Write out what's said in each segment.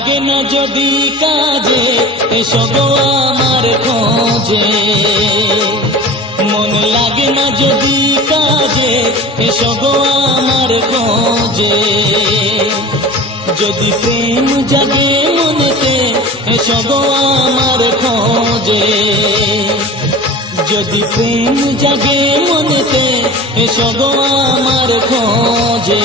লাগে না যদি কাজে এসো গো আমার খোঁজে, মন লাগে না যদি কাজে এসো গো আমার খোঁজে। যদি প্রেম জাগে মনেতে এসো গো আমার খোঁজে, যদি প্রেম জাগে মনেতে এসো গো আমার খোঁজে।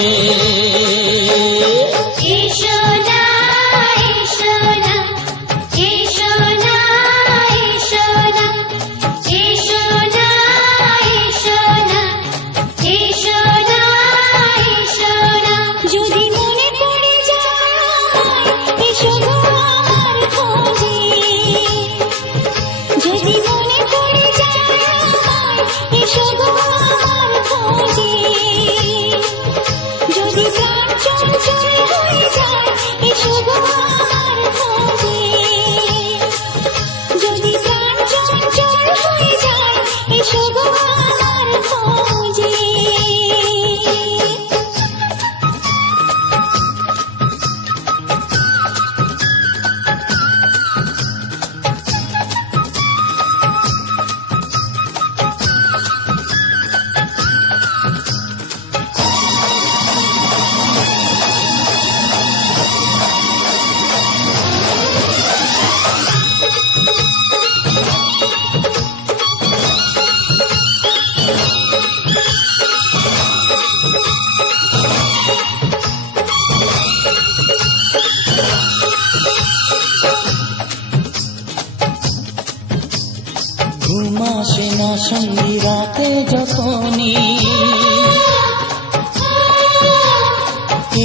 ঘুম আসে না সঙ্গী রাতে যখনই,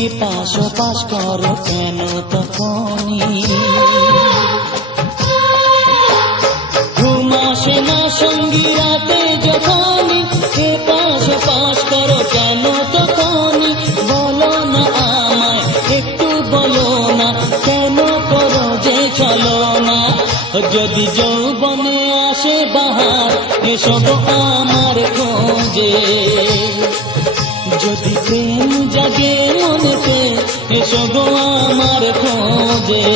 এ পাশ ওপাশ করো কেন তখনই। ঘুম আসে না সঙ্গী রাতে যখনই, এ পাশ ওপাশ করো কেন তখনই। বলো না আমায় একটু বলো না, কেন করো যে চলো না। যদি যৌবনে আসে বাহার এসো গো আমার খোঁজে, যদি প্রেম জাগে মনেতে এসো গো আমার খোঁজে।